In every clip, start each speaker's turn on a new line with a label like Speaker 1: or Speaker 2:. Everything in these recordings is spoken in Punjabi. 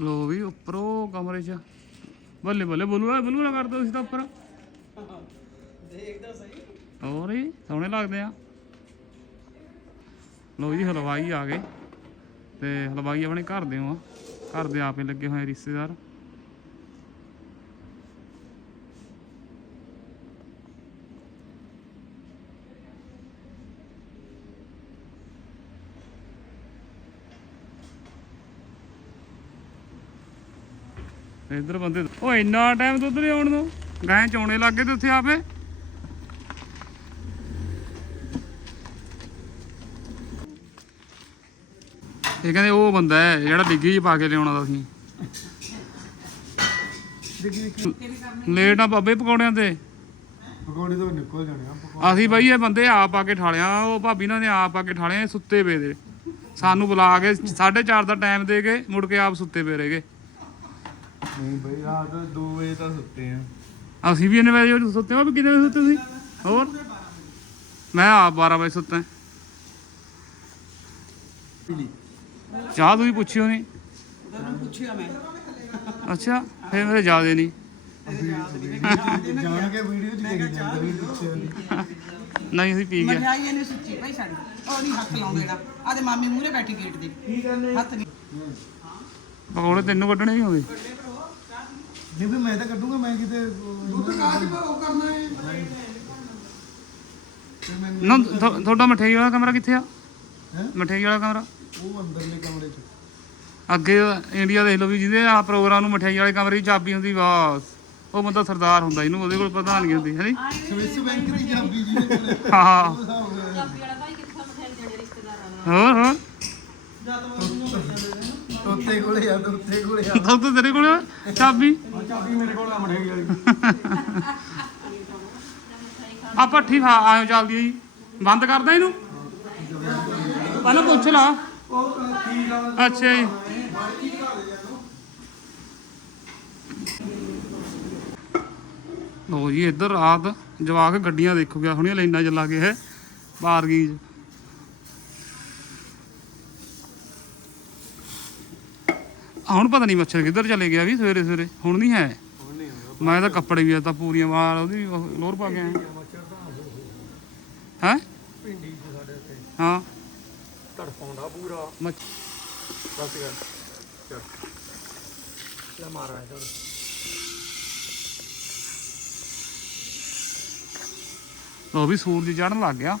Speaker 1: ਲੋ ਵੀ ਉੱਪਰੋਂ ਕਮਰੇ 'ਚ। ਬੱਲੇ ਬੱਲੇ ਬਲੂਆ ਬਲੂਆ ਕਰ ਦੋ ਤੁਸੀਂ ਤਾਂ ਉੱਪਰ।
Speaker 2: ਦੇਖਦਾ ਸਹੀ
Speaker 1: ਹੋਰ ਹੀ ਸੋਹਣੇ ਲੱਗਦੇ ਆ। ਲੋ ਜੀ, ਹਲਵਾਈ ਆ ਗਏ। ਤੇ ਹਲਵਾਈ ਆਪਣੇ ਘਰ ਦੇ ਆ। ਘਰ ਦੇ ਆਪੇ ਲੱਗੇ ਹੋਏ ਰਿਸ਼ਤੇਦਾਰ। ਇੱਧਰ ਬੰਦੇ ਉਹ ਇੰਨਾ ਟਾਈਮ ਦੁੱਧ ਨਹੀਂ ਆਉਣ ਨੂੰ ਗਾਂ ਚੌਣੇ ਲੱਗੇ ਤੇ ਉੱਥੇ ਆਪੇ। ਇਹ ਕਹਿੰਦੇ ਉਹ ਬੰਦਾ ਹੈ ਜਿਹੜਾ ਡਿੱਗੀ 'ਚ ਪਾ ਕੇ ਲਿਆਉਣਾ ਦਾ ਸੀ ਲੇਟ ਆ ਬਾਬੇ ਪਕੌੜਿਆਂ ਤੇ।
Speaker 3: ਪਕੌੜੇ ਤੋਂ ਨਿਕਲ ਜਾਣੇ ਆ
Speaker 1: ਅਸੀਂ ਬਈ ਇਹ ਬੰਦੇ ਆਪ ਆ ਕੇ ਠਾਲਿਆ ਉਹ ਭਾਬੀ ਨਾਲ ਨੇ ਆਪ ਆ ਕੇ ਠਾਲਿਆ ਸੁੱਤੇ ਪਏ ਦੇ ਸਾਨੂੰ ਬੁਲਾ ਕੇ 4:30 ਦਾ ਟਾਈਮ ਦੇ ਕੇ ਮੁੜ ਕੇ ਆਪ ਸੁੱਤੇ ਪਏ ਰਹੇਗੇ
Speaker 3: ਨਹੀਂ ਬਈ ਰਾਤ 2 ਵਜੇ ਤਾਂ ਸੁੱਤੇ ਆ।
Speaker 1: ਅਸੀਂ ਵੀ ਇੰਨੇ ਵਜੇ ਸੁੱਤੇ ਹਾਂ ਵੀ ਕਿੰਨੇ ਵਜੇ ਸੁੱਤੇ ਸੀ? ਹੋਰ? ਮੈਂ ਆਪ 12 ਵਜੇ ਸੁੱਤਾ। ਚਾਹ ਤੁਸੀਂ ਪੁੱਛੀ ਹੋਣੀ
Speaker 2: ਨਾਮ ਪੁੱਛਿਆ ਮੈਂ
Speaker 1: ਅੱਛਾ ਫੇਰ ਮੇਰੇ ਜਾਦੇ ਨਹੀਂ।
Speaker 3: ਜਾਣ ਕੇ ਵੀਡੀਓ ਚ ਕਰੀ ਜਾਂਦਾ ਵੀ ਪਿੱਛੇ ਵਾਲੀ
Speaker 1: ਨਹੀਂ ਅਸੀਂ ਪੀ ਗਏ।
Speaker 2: ਮਠਿਆਈ ਇਹਨੇ ਸੁੱਚੀ ਭਾਈ ਸਾਡੀ। ਉਹ ਨਹੀਂ ਹੱਥ ਲਾਉਂਦੇ ਜਿਹੜਾ ਆਦੇ ਮਾਮੀ ਮੂਹਰੇ ਬੈਠੀ ਗੇਟ ਦੇ ਹੱਥ ਨਹੀਂ।
Speaker 1: ਪਕੌੜੇ ਤੈਨੂੰ ਕੱਢਣੇ ਹੀ ਹੋਵੇ
Speaker 3: ਨਹੀਂ ਵੀ ਮੈਂ ਤਾਂ ਕੱਢੂਗਾ ਮੈਂ ਕਿਤੇ ਦੁੱਧ ਕਾਜ
Speaker 2: ਉਹ ਕਰਨਾ ਹੈ
Speaker 1: ਨਾ ਤੁ- ਤੁਹਾਡਾ ਮਠਿਆਈ ਵਾਲਾ ਕਮਰਾ ਕਿੱਥੇ ਆ?
Speaker 3: ਹੈਂ?
Speaker 1: ਮਠਿਆਈ ਵਾਲਾ ਕਮਰਾ?
Speaker 3: ਉਹ ਅੰਦਰਲੇ ਕਮਰੇ ਚ।
Speaker 1: ਅੱਗੇ ਇੰਡੀਆ ਦੇਖ ਲਓ ਵੀ ਜਿਹਦੇ ਆ ਪ੍ਰੋਗਰਾਮ ਨੂੰ ਮਠਿਆਈ ਵਾਲੇ ਕਮਰੇ ਦੀ ਚਾਬੀ ਹੁੰਦੀ ਬਸ। ਉਹ ਬੰਦਾ ਸਰਦਾਰ ਹੁੰਦਾ ਇਹਨੂੰ ਉਹਦੇ ਕੋਲ ਪ੍ਰਧਾਨਗੀ ਹੁੰਦੀ ਹੈ ਨੀ
Speaker 3: ਸਵਿਸ ਬੈਂਕ ਦੀ ਚਾਬੀ ਜੀ ਦੇ ਕੋਲੇ।
Speaker 1: ਹਾਂ।
Speaker 4: ਚਾਬੀ ਵਾਲਾ ਭਾਈ ਕਿੱਥੋਂ ਮਠਿਆਈ ਦੇਣੇ ਰਿਸ਼ਤੇਦਾਰਾਂ ਨੂੰ
Speaker 1: ਹੋਰ ਹੋਰ।
Speaker 3: ਤੋਤੇ ਕੋਲੇ ਆ ਤੋਤੇ ਕੋਲੇ ਆ।
Speaker 1: ਦੁੱਧ ਤੇਰੇ ਕੋਲ ਆ? ਚਾਬੀ?
Speaker 3: ਚਾਬੀ ਮੇਰੇ ਕੋਲ ਆ ਵਾਲੀ
Speaker 1: ਆ ਭੱਠੀ ਖਾ ਆਇਓ ਚੱਲਦੀ ਆ ਜੀ। ਬੰਦ ਕਰਦਾ ਇਹਨੂੰ? ਪਹਿਲਾਂ ਪੁੱਛ ਲਾ। ਅੱਛਾ ਜੀ। ਲੋ ਜੀ ਇੱਧਰ ਰਾਤ ਜਵਾਕ ਗੱਡੀਆਂ ਦੇਖੋ ਗਿਆ ਹੁਣੀਆਂ ਲਾਈਨਾਂ ਚ ਲਾ ਕੇ ਹੈ। ਪਾਰਕਿੰਗ ਹੁਣ ਪਤਾ ਨਹੀਂ ਮੱਛਰ ਕਿੱਧਰ ਚਲੇ ਗਿਆ ਵੀ ਸਵੇਰੇ ਸਵੇਰੇ। ਹੁਣ ਨਹੀਂ ਹੈ। ਮੈਂ ਤਾਂ ਕੱਪੜੇ ਵੀ ਤਾਂ ਪੂਰੀਆਂ ਮਾਰ ਉਹਦੀ ਉਹ ਲੋਰ ਪਾ ਕੇ ਆਇਆ। ਹੈ?
Speaker 3: ਪਿੰਡੀ ਚ ਸਾਡੇ ਉੱਤੇ
Speaker 1: ਹਾਂ।
Speaker 3: ਤੜਪਾਉਂਦਾ ਪੂਰਾ
Speaker 1: ਮੱਛ
Speaker 3: ਬਸ ਕਰ ਚੱਲ ਲੈ ਮਾਰਾ ਇਧਰ
Speaker 1: ਉਹ ਵੀ ਸੂਰਜ ਚੜਨ ਲੱਗ ਗਿਆ।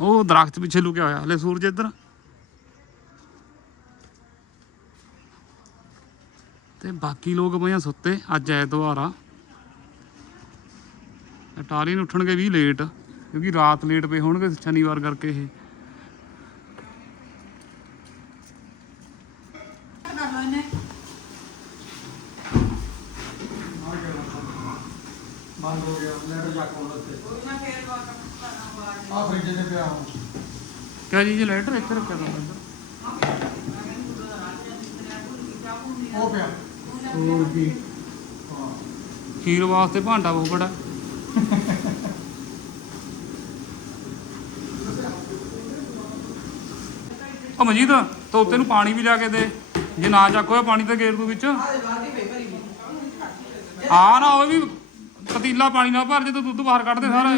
Speaker 1: ਉਹ ਦਰਖਤ ਪਿੱਛੇ ਲੁਕਿਆ ਹੋਇਆ। ਹਲੇ ਸੂਰਜ ਇੱਧਰ। ਤੇ ਬਾਕੀ ਲੋਕ ਪਏ ਆ ਸੁੱਤੇ ਅੱਜ ਐਤਵਾਰ ਆ। ਟਾਲੀ ਨੂੰ ਉੱਠਣਗੇ ਵੀ ਲੇਟ ਕਿਉਂਕਿ ਰਾਤ ਲੇਟ ਪਏ ਹੋਣਗੇ ਸ਼ਨੀਵਾਰ ਕਰਕੇ ਇਹ।
Speaker 3: ਬੰਦ ਹੋ ਗਿਆ ਲੈਟਰ ਜਾ ਕੇ ਉਹਨਾਂ ਤੇ
Speaker 2: ਉਹਨਾਂ ਫੇਰ ਵਾਟਰ
Speaker 3: ਆ ਫ੍ਰਿਜ ਤੇ ਪਿਆ ਹੁਣ।
Speaker 1: ਕਿਆ ਜੀ ਲਾਈਟਰ ਇੱਥੇ ਰੱਖਿਆ ਦੋ ਇੱਧਰ
Speaker 3: ਉਹ ਪਿਆ। ਹੋਰ ਕੀ? ਹਾਂ
Speaker 1: ਖੀਰ ਵਾਸਤੇ ਭਾਂਡਾ ਬਹੁਤ ਬੜਾ। ਉਹ ਮਜੀਦ ਤੋਤੇ ਨੂੰ ਪਾਣੀ ਵੀ ਲਿਆ ਕੇ ਦੇ। ਜੇ ਨਾ ਚੱਕ ਹੋਇਆ ਪਾਣੀ ਤਾਂ ਗੇਰ ਦੂ ਵਿੱਚ। ਆ ਨਾ, ਉਹ ਵੀ ਪਤੀਲਾ ਪਾਣੀ ਨਾਲ ਭਰ ਜੇ ਤੂੰ ਦੁੱਧ ਬਾਹਰ ਕੱਢਦੇ ਸਾਰਾ।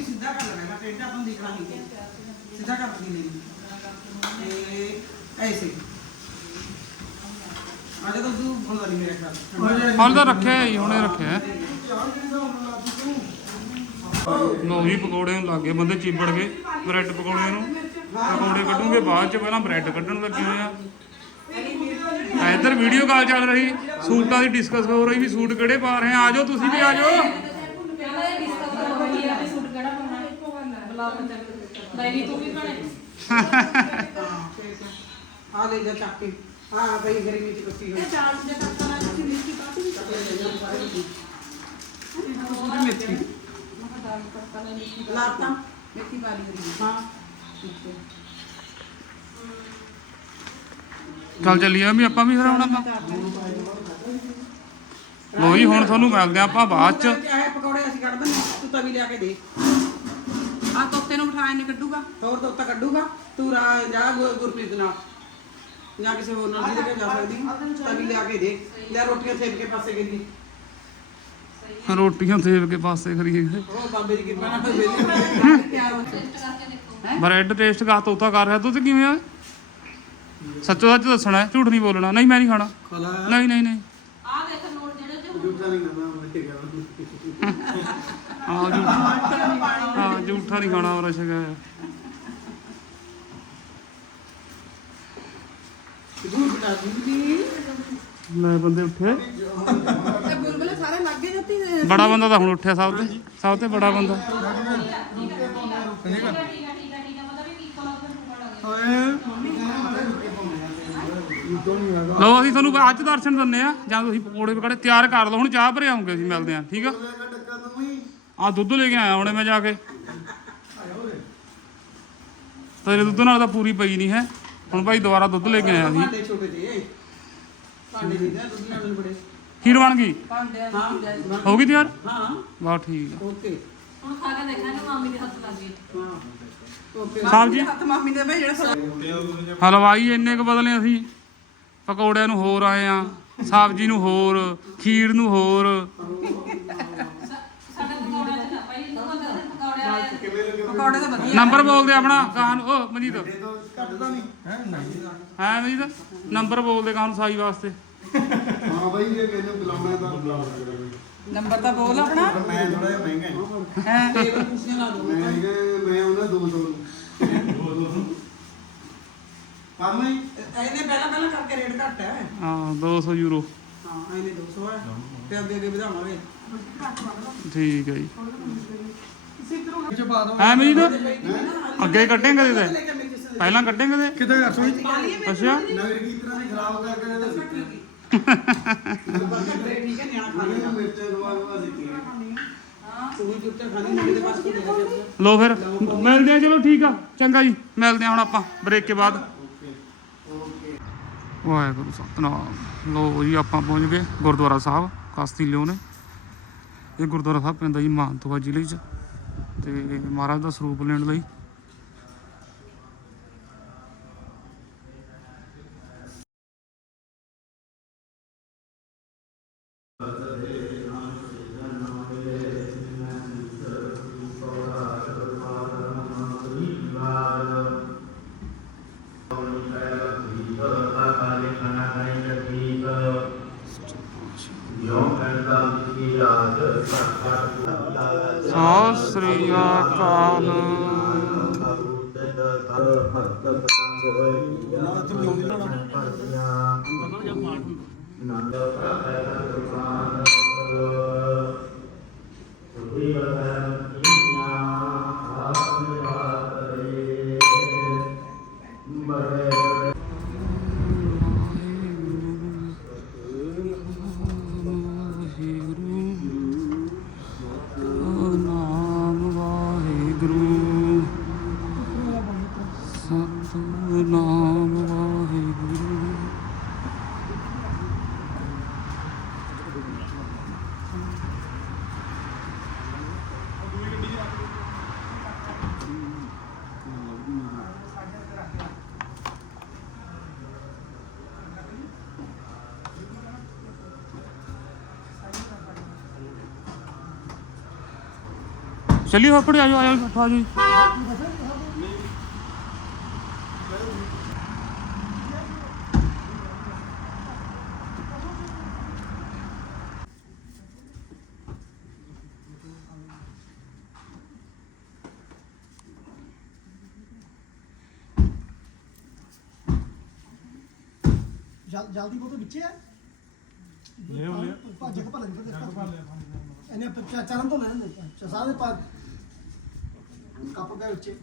Speaker 2: ਸਿੱਧਾ ਕਰ ਲੈਣਾ ਟੇਡਾ ਆਪਾਂ ਦੇਖਣਾ ਨਹੀਂ ਸਿੱਧਾ ਕਰ, ਨਹੀਂ ਐਸੇ। ਜਦੋਂ ਤੂੰ
Speaker 1: ਰੱਖਿਆ ਹੀ ਹੁਣੇ ਰੱਖਿਆ ਹੈ। ਲੋ ਜੀ ਪਕੌੜੇ ਨੂੰ ਲੱਗੇ ਬੰਦੇ ਚੀਬੜ ਗਏ ਬ੍ਰੈਡ ਪਕੌੜੇ ਨੂੰ। ਪਕੌੜੇ ਕੱਢੂਗੇ ਬਾਅਦ ਚ ਪਹਿਲਾਂ ਬ੍ਰੈਡ ਕੱਢਣ ਲੱਗੇ ਹੋਏ ਆ। ਆ ਇੱਧਰ ਵੀਡੀਓ ਕਾਲ ਚੱਲ ਰਹੀ ਸੂਟਾਂ ਦੀ ਡਿਸਕਸ ਹੋ ਰਹੀ ਵੀ ਸੂਟ ਕਿਹੜੇ ਪਾ ਰਹੇ ਆ। ਆਜੋ ਤੁਸੀਂ ਵੀ ਆਜੋ
Speaker 4: ਕਹਿੰਦਾ ਇਹ ਡਿਸਕਸ ਕਰੋ ਵੀ ਇਹ ਸੂਟ ਕਿਹੜਾ ਪਾਉਣਾ ਹੈ ਬੁਲਾ ਕੇ ਚੱਲ ਬੈਰੀ ਤੂੰ ਵੀ ਪਾਣੇ
Speaker 2: ਆ ਲੈ ਜਾ ਚੱਕ। ਕੇ ਹਾਂ ਬਈ ਗਰਮੀ ਚ ਕੱਟੀ ਹੋਈ
Speaker 4: ਚਾਰ ਦੇ ਤੱਕ ਨਾ ਤੁਸੀਂ ਮਿਰਚੀ ਪਾਤੀ
Speaker 2: ਮੇਥੀ ਲਾਤਾ। ਮੇਥੀ ਵਾਲੀ ਗਰੀ ਹਾਂ।
Speaker 1: ਚੱਲ ਚੱਲੀਏ ਵੀ ਆਪਾਂ ਵੀ ਫਿਰ ਆਉਣਾ ਆਪਾਂ। ਲੋ ਜੀ ਹੁਣ ਤੁਹਾਨੂੰ ਮਿਲਦੇ ਆ ਆਪਾਂ ਬਾਅਦ ਚ।
Speaker 2: ਚਾਹੇ ਪਕੌੜੇ ਅਸੀਂ ਕੱਢ ਦਿੰਦੇ ਤੂੰ ਤਵੀ ਲਿਆ ਕੇ ਦੇ। ਆ ਤੋਤੇ ਨੂੰ ਬਿਠਾਇਆ
Speaker 5: ਇਹਨੇ ਕੱਢੂਗਾ।
Speaker 2: ਹੋਰ ਤਾਂ ਉੱਤਾ ਕੱਢੂਗਾ। ਤੂੰ ਰਾ- ਜਾ ਗੁਰਪ੍ਰੀਤ ਨਾਲ। ਜਾਂ ਕਿਸੇ ਹੋਰ ਨਾਲ ਜਿਹਦੇ ਕੋਲ ਜਾ ਸਕਦੀ ਤਵੀ ਲਿਆ ਕੇ ਦੇ। ਜਾਂ ਰੋਟੀਆਂ ਸੇਕ ਕੇ ਪਾਸੇ ਗਈ
Speaker 1: ਰੋਟੀਆਂ ਸੇਵ ਕੇ ਪਾਸੇ ਕਰੀਏ।
Speaker 2: ਉਹ ਬਾਬੇ ਦੀ ਕਿਰਪਾ ਨਾਲ ਵੇਲੇ ਤਿਆਰ ਹੋ
Speaker 1: ਬ੍ਰੈਡ ਟੇਸਟ ਕਾ ਤੋਤਾ ਕਰ ਰਿਹਾ। ਤੂੰ ਤੇ ਕਿਵੇਂ ਆ? ਸੱਚੋ ਸੱਚ ਦੱਸਣਾ ਹੈ, ਝੂਠ ਨਹੀਂ ਬੋਲਣਾ। ਨਹੀਂ ਮੈਂ ਨਹੀਂ ਖਾਣਾ।
Speaker 3: ਖਲਾ।
Speaker 1: ਨਹੀਂ ਨਹੀਂ ਨਹੀਂ।
Speaker 4: ਆਹ ਦੇਖ ਨੋਟ ਜਿਹੜੇ ਚ
Speaker 3: ਜੂਠਾ ਨਹੀਂ ਕਰਨਾ ਮੈਂ ਠੀਕ ਹੈ
Speaker 1: ਹਾਂ ਝੂਠਾ ਹਾਂ ਝੂਠਾ ਨਹੀਂ ਖਾਣਾ। ਔਰ ਅਸ਼ਗਾ
Speaker 2: ਬਣਾ ਦੂੰਗੀ।
Speaker 1: ਲੈ ਬੰਦੇ ਉੱਠੇ
Speaker 5: ਤੇ ਬੁਲਬੁਲੇ ਸਾਰੇ ਲੱਗ ਗਏ ਜੱਤੀ?
Speaker 1: ਬੜਾ ਬੰਦਾ ਤਾਂ ਹੁਣ ਉੱਠਿਆ ਸਭ ਤੇ ਸਭ ਤੇ ਬੜਾ ਬੰਦਾ। ਲਓ ਅਸੀਂ ਤੁਹਾਨੂੰ ਅੱਜ ਦਰਸ਼ਨ ਦਿੰਨੇ ਆ ਜਾਂ ਤੁਸੀਂ ਪਕੌੜੇ ਪਕੜੇ ਤਿਆਰ ਕਰ ਲਓ। ਹੁਣ ਚਾਹ ਭਰੇ ਆਉਂਗੇ ਅਸੀਂ ਮਿਲਦੇ ਆ ਠੀਕ ਆ? ਆ ਦੁੱਧ ਲੈ ਕੇ ਆਇਆ ਹੁਣੇ ਮੈਂ ਜਾ ਕੇ। ਤੇਰੇ ਦੁੱਧ ਨਾਲ ਤਾਂ ਪੂਰੀ ਪਈ ਨਹੀਂ ਹੈ। ਹੁਣ ਭਾਈ ਦੁਬਾਰਾ ਦੁੱਧ ਲੈ ਕੇ ਆਇਆ ਸੀ।
Speaker 2: ਭਾਂਡੇ ਛੋਟੇ ਜਿਹੇ। ਭਾਂਡੇ ਨਹੀਂ ਨਾ ਦੁੱਧ ਨਾਲ ਬੜੇ।
Speaker 1: ਖੀਰ ਬਣ ਗਈ?
Speaker 5: ਭਾਂਡੇ
Speaker 2: ਹਾਂ
Speaker 1: ਗਈ ਤਿਆਰ?
Speaker 2: ਹਾਂ।
Speaker 1: ਵਾਹ ਠੀਕ ਆ।
Speaker 2: ਓਕੇ।
Speaker 4: ਹੁਣ ਖਾ ਕੇ ਦੇਖਾਂਗੇ ਮਾਮੀ ਦੇ ਹੱਥ ਲੱਗ
Speaker 2: ਹਾਂ। ਓਕੇ।
Speaker 1: ਸਾਹਿਬ ਜੀ?
Speaker 5: ਹੱਥ ਮਾਮੀ ਦੇ ਭਾਈ ਜਿਹੜਾ
Speaker 1: ਹਲਵਾਈ ਇੰਨੇ ਕੁ ਬਦਲੇ ਅਸੀਂ। ਪਕੌੜਿਆਂ ਨੂੰ ਹੋਰ ਆਏ ਆ ਸਬਜ਼ੀ ਨੂੰ ਹੋਰ ਖੀਰ ਨੂੰ ਹੋਰ
Speaker 4: ਸਾਡੇ ਪਕੌੜਿਆਂ ਚ ਨਾ ਭਾਈ ਤੂੰ ਬੰਦਾ ਸਿਰ ਪਕੌੜਿਆਂ ਵਾਲੇ
Speaker 5: ਪਕੌੜੇ ਤਾਂ ਵਧੀਆ।
Speaker 1: ਨੰਬਰ ਬੋਲਦੇ ਆਪਣਾ ਕਾਨ ਉਹ ਮਜੀਦ
Speaker 3: ਇਹ ਤਾਂ ਘਟਦਾ ਨਹੀਂ। ਹੈ ਨਹੀਂ
Speaker 1: ਹੈ ਨੰਬਰ ਸਾਈ ਵਾਸਤੇ।
Speaker 3: ਹਾਂ ਬਾਈ ਜੇ ਮੈਨੂੰ ਬੁਲਾਉਣਾ ਤਾਂ। ਬੁਲਾ ਸਕਦਾ
Speaker 5: ਨੰਬਰ ਤਾਂ ਬੋਲ ਆਪਣਾ।
Speaker 3: ਮੈਂ ਥੋੜਾ ਜਿਹਾ ਮਹਿੰਗਾ ਹੈ।
Speaker 2: ਟੇਬਲ ਕੁਰਸੀਆਂ ਲਾ ਦੋ
Speaker 3: ਮੈਂ ਕਿਹਾ ਮੈਂ ਉਹਨਾਂ 200 ਨੂੰ। ਕੰਮ ਹੀ
Speaker 2: ਇਹਨੇ ਪਹਿਲਾਂ ਪਹਿਲਾਂ ਕਰਕੇ ਰੇਟ ਘੱਟ ਹੈ।
Speaker 1: ਹਾਂ 200 ਯੂਰੋ।
Speaker 2: ਹਾਂ ਇਹਨੇ 200 ਹੈ। ਤੇ ਅੱਗੇ ਅੱਗੇ ਵਧਾਵਾਂਗੇ।
Speaker 1: ਠੀਕ ਹੈ ਜੀ।
Speaker 3: ਚ ਪਾ ਦੋ
Speaker 1: ਹੈ ਮਜੀਦ ਅੱਗੇ ਕੱਢੇਂਗੇ
Speaker 2: ਲੈ
Speaker 1: ਤੇ
Speaker 2: ਕੇ ਮੇਰੀ ਕਿਸੇ ਦੇ
Speaker 1: ਪਹਿਲਾਂ ਕੱਢੇਂਗੇ ਤੇ
Speaker 3: ਕਿਤੇ ਰਸੋਈ
Speaker 1: ਅੱਛਾ
Speaker 3: ਨਗਰ ਕੀ ਤਰ੍ਹਾਂ ਦੀ ਖਰਾਬ ਕਰਕੇ ਇਹਦਾ। ਸਿੱਟੇ
Speaker 2: ਬਾਕੀ ਠੀਕ ਹੈ ਨਿਆਣਾ ਖਾ ਲੈਂਦਾ
Speaker 3: ਮਿਰਚਾਂ ਦਵਾ ਦਵਾ ਸਿੱਟੇ
Speaker 2: ਤੂੰ ਵੀ ਚੁੱਪ ਚਾਪ ਖਾਣੀ ਮੇਰੇ ਦੇ ਪਾਸ ਕੋਈ ਦੇ
Speaker 1: ਲੋ ਫਿਰ ਮਿਲਦੇ ਆ ਚਲੋ ਠੀਕ ਆ। ਚੰਗਾ ਜੀ ਮਿਲਦੇ ਆ ਹੁਣ ਆਪਾਂ ਬ੍ਰੇਕ ਕੇ ਬਾਅਦ। ਵਾਹਿਗੁਰੂ ਸਤਨਾਮ। ਲੋ ਜੀ ਆਪਾਂ ਪਹੁੰਚ ਗਏ ਗੁਰਦੁਆਰਾ ਸਾਹਿਬ ਕਾਸਤੀ ਲਿਓਨੇ ਇਹ ਗੁਰਦੁਆਰਾ ਸਾਹਿਬ ਪੈਂਦਾ ਜੀ ਮਾਨਤਵਾ ਜ਼ਿਲ੍ਹੇ 'ਚ। ਤੇ ਮਹਾਰਾਜ ਦਾ ਸਰੂਪ ਲੈਣ ਲਈ ਸਤਿ ਸ੍ਰੀ ਅਕਾਲ ਵਾਹਿਗੁਰੂ ਚਲਿਓ ਹੱਪੜ ਆਜੋ ਆਜੋ ਬੈਠੋ ਆਜੋ
Speaker 6: ਜਲ ਜਲਦੀ ਬਹੁਤ ਵਿੱਚੇ ਆ। ਲੈ ਲੈ ਭੱਜ ਕੇ ਭੱਜ ਇਹਨੇ ਚਰਨ ਤੋਂ ਲੈ ਲੈਂਦੇ। ਸਾਰੇ ਪਾ ਕੱਪ ਦੇ ਵਿੱਚੇ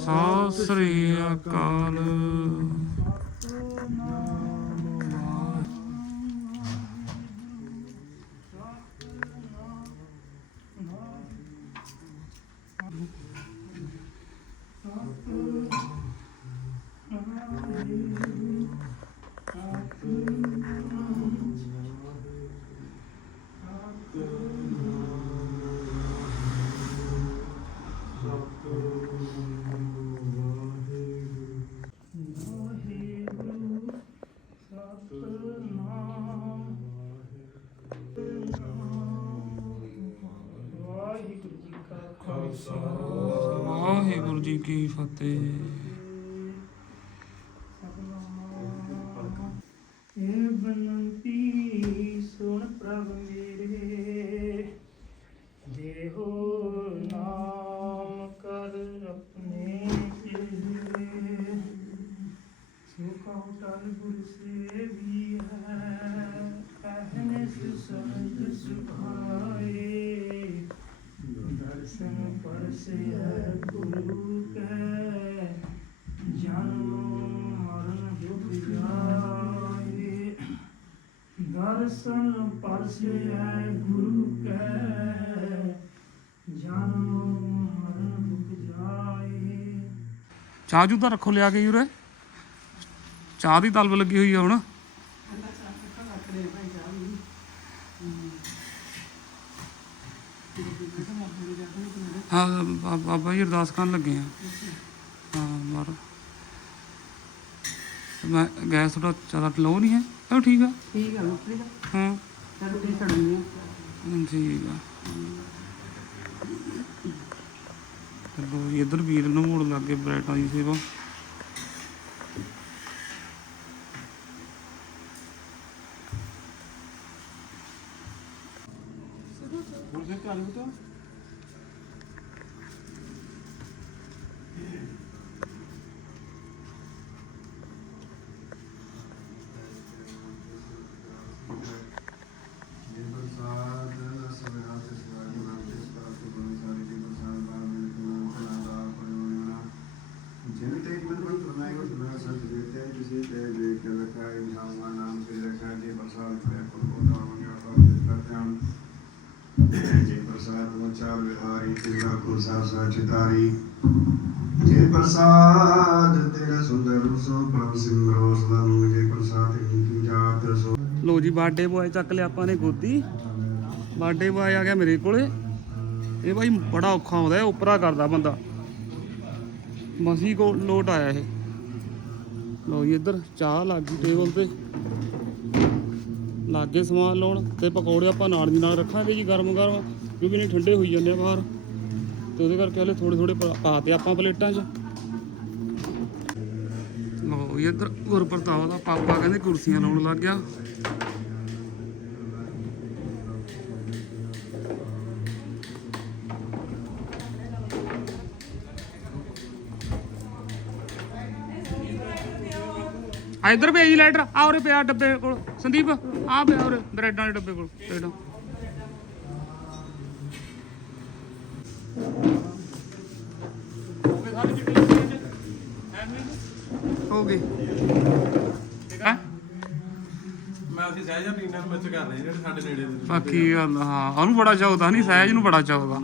Speaker 1: ਸਤਿ ਸ੍ਰੀ ਅਕਾਲ ਵਾਹਿਗੁਰੂ ਜੀ ਕੀ ਫਤਿਹ। ਗੁਰੂ ਕੈ ਜਾਏ। ਚਾਹ ਜੂ ਤਾਂ ਰੱਖੋ ਲਿਆ ਕੇ ਯੂਰੇ। ਚਾਹ ਦੀ ਤਲਬ ਲੱਗੀ ਹੋਈ ਆ ਹੁਣ। ਹਾਂ ਬਾਬਾ ਜੀ ਅਰਦਾਸ ਕਰਨ ਲੱਗੇ ਆ। ਹਾਂ ਮਾਰ ਮੈਂ ਗੈਸ ਥੋੜਾ ਜ਼ਿਆਦਾ ਲੋ ਨਹੀਂ ਹੈ। ਉਹ ਠੀਕ ਆ
Speaker 2: ਠੀਕ ਆ।
Speaker 1: ਹਾਂ। ਠੀਕ ਆ। ਚਲੋ ਜੀ, ਇੱਧਰ ਵੀਰ ਨੂੰ ਮੋੜ ਲੱਗੇ ਬ੍ਰੈਡਾਂ ਦੀ ਸੇਵਾ।
Speaker 3: ਜੇ ਪ੍ਰਸਾਦ ਸਭਿਆ ਤੇ ਸਵਾਜ ਨਾਮ ਤੇ ਸਵਾਜ ਤੇ ਬਣ ਸਾਰੇ ਜੀ ਪ੍ਰਸਾਦ ਬਾਲ ਮਿਲ ਕੇ ਨਾਮ ਕਲਾ ਦਾ ਪਰਿਵਾਰ ਜਿਨ ਤੇ ਮਨ ਮਨ ਕਰਨਾਈ ਉਹ ਦੁਨਾ ਸੰਤ ਦੇਤੇ ਜਿਸੇ ਤੇ ਦੇ ਕੇ ਲਖਾਈ ਨਾਮ ਨਾਮ ਤੇ ਲਖਾ ਜੀ ਪ੍ਰਸਾਦ ਕਰੇ ਕੋ ਕੋ ਦਾ ਮੰਗਿਆ ਤਾਂ ਕਰਤੇ ਹਨ ਜੇ ਪ੍ਰਸਾਦ ਵਿਚਾਰ ਵਿਹਾਰੀ ਤੇਰਾ ਕੋ ਸਾਹ ਜੇ ਪ੍ਰਸਾਦ ਤੇਰਾ ਸੁੰਦਰ ਸੋ ਪ੍ਰਭ ਸਿਮਰੋ ਸਦਾ ਜੇ ਪ੍ਰਸਾਦ ਕੀ ਜਾਤ ਸੋ।
Speaker 1: ਲੋ ਜੀ ਬਰਥਡੇ ਬੁਆਏ ਚੱਕ ਲਿਆ ਆਪਾਂ ਨੇ ਗੋਦੀ ਬਰਥਡੇ ਬੁਆਏ ਆ ਗਿਆ ਮੇਰੇ ਕੋਲੇ। ਇਹ ਬਾਈ ਬੜਾ ਔਖਾ ਆਉਂਦਾ ਉਪਰਾ ਕਰਦਾ ਬੰਦਾ। ਮਸੀ ਕੋ ਲੋਟ ਆਇਆ ਇਹ। ਲੋ ਜੀ, ਇੱਧਰ ਚਾਹ ਲੱਗ ਗਈ ਟੇਬਲ ਤੇ। ਲਾਗੇ ਸਮਾਨ ਲਾਉਣ ਤੇ ਪਕੌੜੇ ਆਪਾਂ ਨਾਲ ਦੀ ਨਾਲ ਰੱਖਾਂਗੇ ਜੀ ਗਰਮ ਗਰਮ ਕਿਉਂਕਿ ਨਹੀਂ ਠੰਡੇ ਹੋਈ ਜਾਂਦੇ ਆ ਬਾਹਰ। ਤੇ ਉਹਦੇ ਕਰਕੇ ਹਲੇ ਥੋੜੇ ਥੋੜੇ ਪਾਤੇ ਆਪਾਂ ਪਲੇਟਾਂ 'ਚ। ਲੋ ਜੀ, ਇੱਧਰ ਗੁਰਪ੍ਰਤਾਪ ਦਾ ਪਾਪਾ ਕਹਿੰਦੇ ਕੁਰਸੀਆਂ ਲਾਉਣ ਲੱਗ ਗਿਆ। ਆ ਇੱਧਰ ਪਿਆ ਜੀ ਲੈਟਰ ਆ ਉਰੇ ਪਿਆ ਡੱਬੇ ਕੋਲ। ਸੰਦੀਪ, ਆ ਪਿਆ ਉਰੇ ਬ੍ਰੈਡਾਂ ਦੇ ਡੱਬੇ ਕੋਲ ਬ੍ਰੈਡਾਂ ਹੋ ਗਏ ਹੈਂ?
Speaker 7: ਮੈਂ ਅਸੀਂ ਸਹਿਜਾ ਟੀਨਾਂ ਨੂੰ ਵਿੱਚ ਕਰ ਰਹੇ ਜਿਹੜੇ ਸਾਡੇ ਨੇੜੇ ਦੇ
Speaker 1: ਬਾਕੀ ਗੱਲ ਹਾਂ ਉਹਨੂੰ ਬੜਾ ਚਾਹਦਾ ਨਹੀਂ ਸਹਿਜ ਨੂੰ ਬੜਾ ਚਾਹਦਾ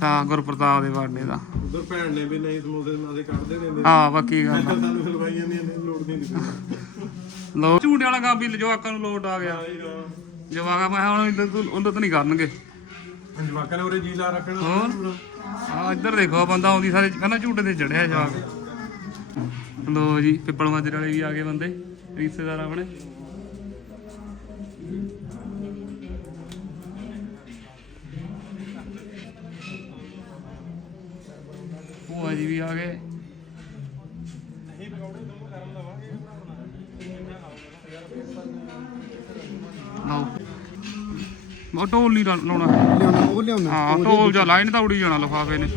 Speaker 1: ਸਾ ਗੁਰਪ੍ਰਤਾਪ ਦੇ ਬਾਣੇ ਦਾ।
Speaker 7: ਉਧਰ ਭੈਣ ਨੇ ਵੀ ਨਹੀਂ ਸਮੋਸੇ ਨਾਲ ਦੇ ਕੱਢਦੇ ਨੇ।
Speaker 1: ਹਾਂ ਬਾਕੀ ਗੱਲ।
Speaker 7: ਸਾਨੂੰ ਹਲਵਾਈ ਜਾਂਦੀਆਂ ਨੇ ਲੋੜ ਨਹੀਂ ਦਿੱਤੀ
Speaker 1: ਲੋ ਝੂਟੇ ਵਾਲਾ ਵੀ ਜਵਾਕਾਂ ਨੂੰ ਲੋਟ ਆ ਗਿਆ। ਜਵਾਕਾ ਮੈਂ ਹੁਣ ਤੋਂ ਉਹਨਾਂ ਤੋਂ ਨਹੀਂ ਕਰਨਗੇ।
Speaker 7: ਜਵਾਕਾਂ ਨੇ ਉਰੇ ਜੀ ਲਾ ਰੱਖਣਾ।
Speaker 1: ਹੋਰ? ਆ ਇੱਧਰ ਦੇਖੋ ਬੰਦਾ ਆਉਂਦੀ ਸਾਰੇ, ਕਹਿੰਦਾ ਝੂਟੇ ਤੇ ਚੜਿਆ ਜਵਾਕ ਲੋ ਜੀ, ਪਿੱਪਲ ਮਾਜਰੇ ਵਾਲੇ ਵੀ ਆ ਗਏ ਬੰਦੇ, ਰਿਸ਼ਤੇਦਾਰ ਆਪਣੇ। ਭੂਆ ਜੀ ਵੀ ਆ ਗਏ ਲਓ ਉਹ ਢੋਲ ਨਹੀਂ ਲਾ- ਲਾਉਣਾ।
Speaker 3: ਲਿਆਉਣਾ ਉਹ ਲਿਆਉਣਾ।
Speaker 1: ਹਾਂ ਢੋਲ ਜਾਂ ਲਾਈਨ ਤਾਂ ਉੜੀ ਜਾਣਾ ਲਫਾਫੇ ਨੇ।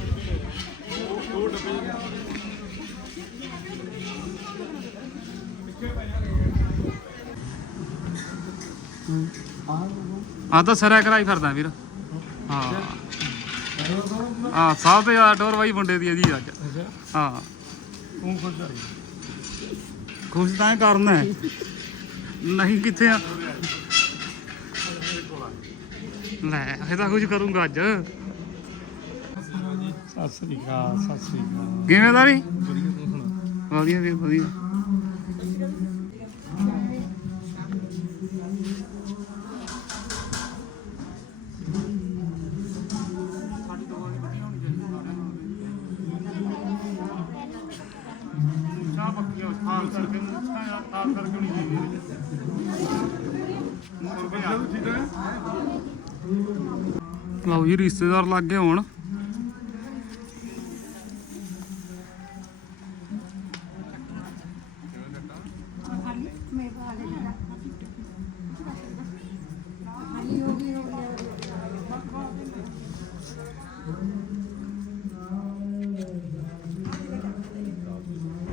Speaker 1: ਆ ਤਾਂ ਸਰਿਆ ਕਰਾਈ ਫਿਰਦਾ ਵੀਰ। ਹਾਂ। ਹਾਂ ਸਭ ਤੋਂ ਜ਼ਿਆਦਾ ਟੋਰ ਬਾਈ ਮੁੰਡੇ ਦੀ ਇਹਦੀ ਅੱਜ। ਹਾਂ। ਤੂੰ ਖੁਸ਼ ਖੁਸ਼ ਤਾਂ ਇਹ ਕਰਨਾ ਹੈ। ਨਹੀਂ ਕਿੱਥੇ ਆ? ਲੈ ਇਹ ਤਾਂ ਕੁਝ ਕਰੂੰਗਾ ਅੱਜ।
Speaker 7: ਸਤਿ ਸ੍ਰੀ ਅਕਾਲ ਸਤਿ ਸ੍ਰੀ ਅਕਾਲ।
Speaker 1: ਕਿਵੇਂਦਾਰੀ ਵਧੀਆ ਵੀ ਵਧੀਆ ਚਾਹ ਲਓ ਜੀ, ਰਿਸ਼ਤੇਦਾਰ ਲੱਗ ਗਏ ਹੁਣ।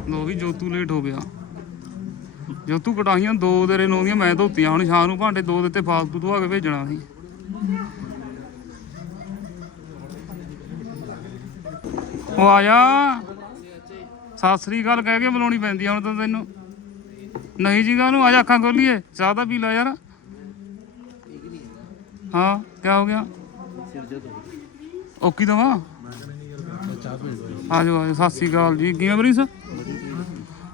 Speaker 1: ਲੋ ਵੀ ਜੋਤੂ ਲੇਟ ਹੋ ਗਿਆ। ਜੋਤੂ ਕਟਾਈਆਂ ਦੋ ਦੇਰੇ ਨੂੰ ਦੀਆਂ ਮੈਂ ਧੋਤੀਆਂ। ਹੁਣ ਸ਼ਾਮ ਨੂੰ ਭਾਂਡੇ ਦੋ ਦਿੱਤੇ, ਫਾਲਤੂ ਧਵਾ ਕੇ ਭੇਜਣਾ ਸੀ ਉਹ ਆ ਜਾ। ਸਤਿ ਸ੍ਰੀ ਅਕਾਲ ਕਹਿ ਕੇ ਬੁਲਾਉਣੀ ਪੈਂਦੀ ਆ ਹੁਣ ਤਾਂ ਤੈਨੂੰ। ਨਹੀਂ ਜੀ ਨੂੰ ਆ ਜਾ ਅੱਖਾਂ ਖੋਲੀਏ। ਚਾਹ ਤਾਂ ਪੀ ਲੈ ਯਾਰ। ਹਾਂ ਕੀ ਹੋ ਗਿਆ? ਓਕੀ ਦਵਾ? ਆ ਜਾਓ ਆ ਜਾਓ। ਸਤਿ ਸ੍ਰੀ ਅਕਾਲ ਜੀ। ਕਿਵੇਂ ਬਰੀਸ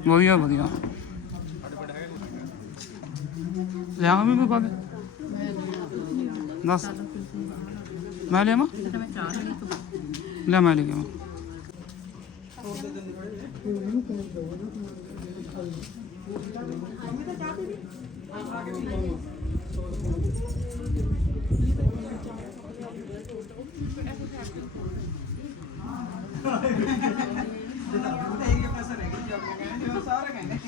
Speaker 1: ਵਧੀਆ ਵਧੀਆ। ਲਿਆਵਾਂ ਵੀ ਪਾ ਕੇ? ਦੱਸ। ਮੈਂ ਲਿਆਵਾਂ? ਲੈ ਮੈਂ ਲੈ ਕੇ ਆਵਾਂ।
Speaker 2: ਤੇ ਇਹ ਪੈਸਾ ਰਹਿ ਗਿਆ ਜਦ ਮੈਂ ਕਹਿੰਦੇ ਜਿਵੇਂ ਸਾਰੇ ਕਹਿੰਦੇ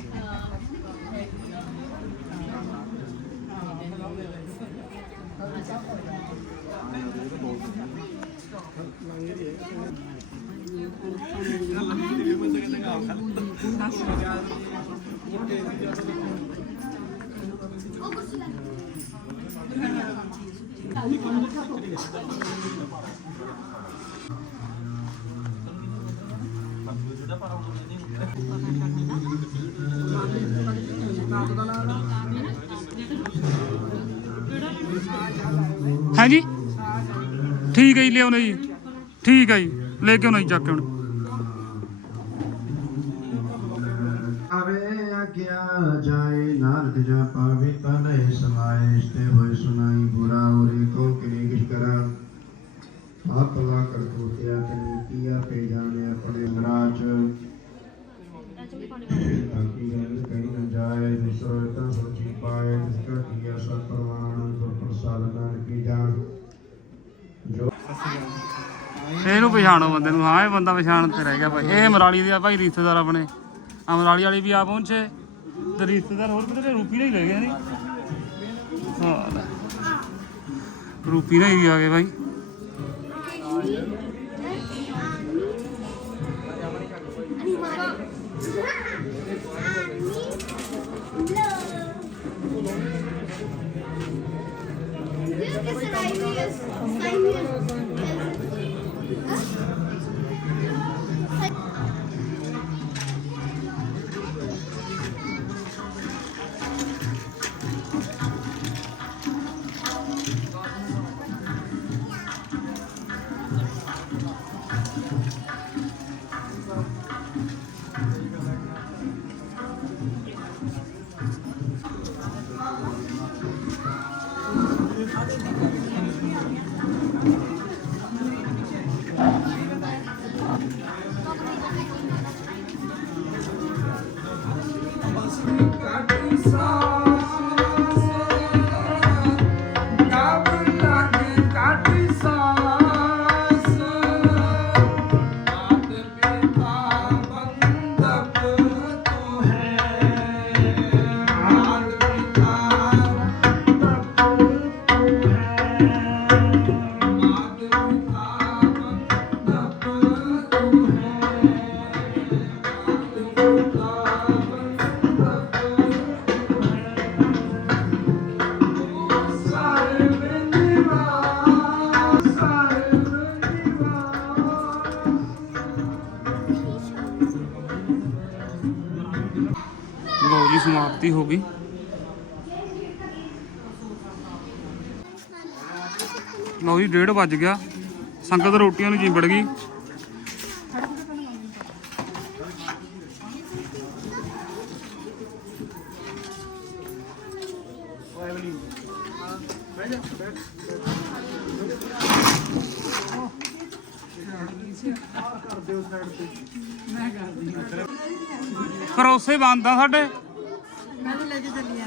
Speaker 1: ਹੈ ਜੀ? ਠੀਕ ਹੈ ਜੀ ਲਿਆਉਣਾ ਜੀ। ਠੀਕ ਹੈ ਜੀ, ਲੈ ਕੇ ਆਉਣਾ ਜੀ, ਚੱਕ ਕੇ ਹੁਣ।
Speaker 3: ਆਵੇ ਜਾਏ, ਨਾਨਕ ਜਾ ਪਾਵੇ ਤਨੈ ਸਮਾਏ ਇਸਤੇ ਹੋਏ ਸੁਨਾਈ ਬੁਰਾ ਹੋਰੇ ਕੋ ਕਿਨੇ ਕਿਛ ਕਰਾ? ਆਪ ਲਾ ਕਰ ਤੋਤਿਆ ਕਨੀ ਕੀਆ ਪੇ ਜਾਣੇ ਆਪਣੇ ਮਰਾਜ। ਤਾਕੀ ਗੱਲ ਕਹੀ ਨਾ ਜਾਏ ਨਿਸਰਤਾ ਸੋਚੀ ਪਾਏ ਜਿਸਕਾ ਕੀਆ ਸਤ ਪ੍ਰਮਾਣ, ਗੁਰ ਪ੍ਰਸਾਦ ਨਾਨਕ ਜਾਣ। ਜੋ
Speaker 1: ਇਹਨੂੰ ਪਛਾਣੋ ਬੰਦੇ ਨੂੰ, ਹਾਂ, ਇਹ ਬੰਦਾ ਪਛਾਣ ਤੇ ਰਹਿ ਗਿਆ ਭਾਈ। ਇਹ ਮਰਾਲੀ ਦੇ ਭਾਈ, ਰਿਸ਼ਤੇਦਾਰ ਆਪਣੇ। ਅਮਰਾਲੀ ਵਾਲੀ ਵੀ ਆ ਪਹੁੰਚੇ। ਤੇ ਰਿਸ਼ਤੇਦਾਰ ਹੋਰ ਕਿਤੇ ਰੂਪੀ ਨਾਲ ਹੀ ਰਹਿ ਗਏ ਨੇ ਹਾਂ। ਲੈ। ਰੂਪੀ ਨਾਲ ਹੀ ਆ ਗਏ ਭਾਈ ਜੀ ਸਮਾਪਤੀ ਹੋ ਗਈ ਲਓ ਜੀ ਡੇਢ ਵੱਜ ਗਿਆ ਸੰਗਤ ਰੋਟੀਆਂ ਨੂੰ ਚਿੰਬੜ ਗਈ ਕਰੋਸੇ ਬੰਦ ਆ ਸਾਡੇ
Speaker 5: ਤਾਂ ਨੇ?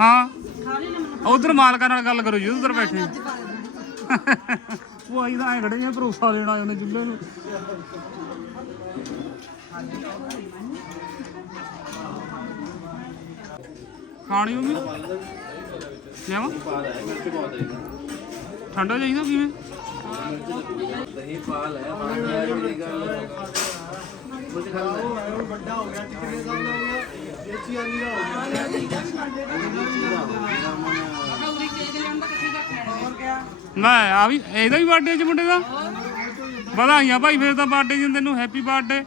Speaker 1: ਹਾਂ। ਉਧਰ ਮਾਲਕਾਂ ਨਾਲ ਗੱਲ ਕਰੋ ਜੀ ਉਧਰ ਬੈਠੇ। ਉਹ ਆਈ ਤਾਂ ਐ ਖੜੇ ਆ ਭਰੋਸਾ ਲੈਣ ਉਹਨੇ ਚੁੱਲ੍ਹੇ ਨੂੰ। ਖਾਣੀ ਹੋਗੀ ਲਿਆਵਾਂ? ਠੰਡਾ ਚਾਹੀਦਾ ਕਿਵੇਂ?
Speaker 7: ਦਹੀਂ ਪਾ ਲੈ ਮਾਂ ਦੀ ਗੱਲ ਕੁਝ ਖਾ ਲੈ
Speaker 6: ਵੱਡਾ ਹੋ ਗਿਆ ਕਿੰਨੇ ਸਾਲ ਦਾ ਹੋ ਗਿਆ ਇਹ ਆਨੀ ਦਾ ਹੋ ਗਿਆ
Speaker 1: ਮੈਂ ਆ ਵੀ, ਇਹਦਾ ਵੀ ਬਰਥਡੇ ਚ ਮੁੰਡੇ ਦਾ? ਵਧਾਈਆਂ ਭਾਈ, ਫੇਰ ਤਾਂ ਬਰਥਡੇ ਜੀ ਤੈਨੂੰ ਹੈਪੀ ਬਰਥਡੇ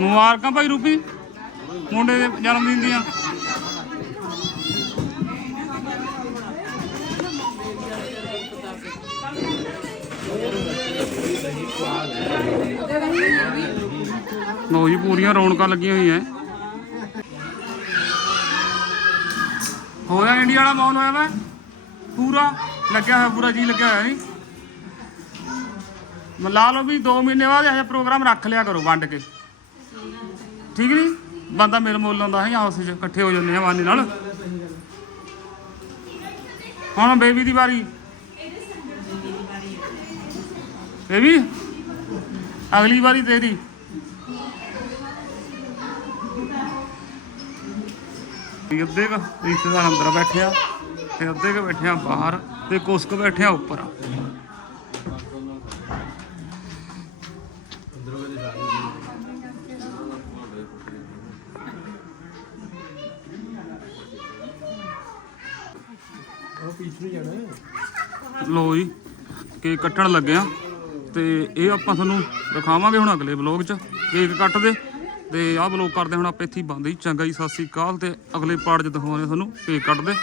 Speaker 1: ਮੁਬਾਰਕਾਂ ਭਾਈ ਰੂਪੀ, ਮੁੰਡੇ ਦੇ ਜਨਮ ਦਿਨ ਦੀਆਂ। ਲੋ ਜੀ, ਪੂਰੀਆਂ ਰੌਣਕਾਂ ਲੱਗੀਆਂ ਹੋਈਆਂ। ਹੋਇਆ ਇੰਡੀਆ ਵਾਲਾ ਮਾਹੌਲ ਹੋਇਆ ਵਾ? ਪੂਰਾ ਲੱਗਿਆ ਹੋਇਆ, ਪੂਰਾ ਜੀ ਲੱਗਿਆ ਹੋਇਆ ਨਹੀਂ? ਲਾ ਲਓ ਵੀ 2 ਮਹੀਨੇ ਬਾਅਦ ਇਹ ਪ੍ਰੋਗਰਾਮ ਰੱਖ ਲਿਆ ਕਰੋ ਵੰਡ ਕੇ। ਠੀਕ ਨਹੀਂ? ਬੰਦਾ ਮੇਲ ਮੋਲ ਲਾਉਂਦਾ ਹੈ ਆਪਸ ਵਿੱਚ ਇਕੱਠੇ ਹੋ ਜਾਂਦੇ ਆ ਮਾਨੀ ਨਾਲ। ਹੁਣ ਬੇਬੀ ਦੀ ਵਾਰੀ। ਬੇਬੀ? ਅਗਲੀ ਵਾਰੀ ਤੇਰੀ ਵੀ ਅੱਧੇ ਕੁ ਰਿਸ਼ਤੇਦਾਰ ਅੰਦਰ ਬੈਠਿਆ ਤੇ ਅੱਧੇ ਕੁ ਬੈਠਿਆ ਬਾਹਰ, ਤੇ ਕੁਸ਼ਕ ਕੁ ਬੈਠਿਆ ਉੱਪਰ। ਲੋ ਜੀ, ਕੇਕ ਕੱਟਣ ਲੱਗੇ ਆ। ਤੇ ਇਹ ਆਪਾਂ ਤੁਹਾਨੂੰ ਦਿਖਾਵਾਂਗੇ ਹੁਣ ਅਗਲੇ ਵਲੌਗ 'ਚ। ਕੇਕ ਕੱਟਦੇ ਤੇ ਆਹ ਵਲੌਗ ਕਰਦੇ ਹੁਣ ਆਪਾਂ ਇੱਥੇ ਬੰਦ ਹੀ ਚੰਗਾ ਜੀ, ਸਤਿ ਸ੍ਰੀ ਅਕਾਲ ਤੇ ਅਗਲੇ ਪਾਰਟ 'ਚ ਦਿਖਾਉਂਦੇ ਤੁਹਾਨੂੰ ਕੇਕ ਕੱਟਦੇ।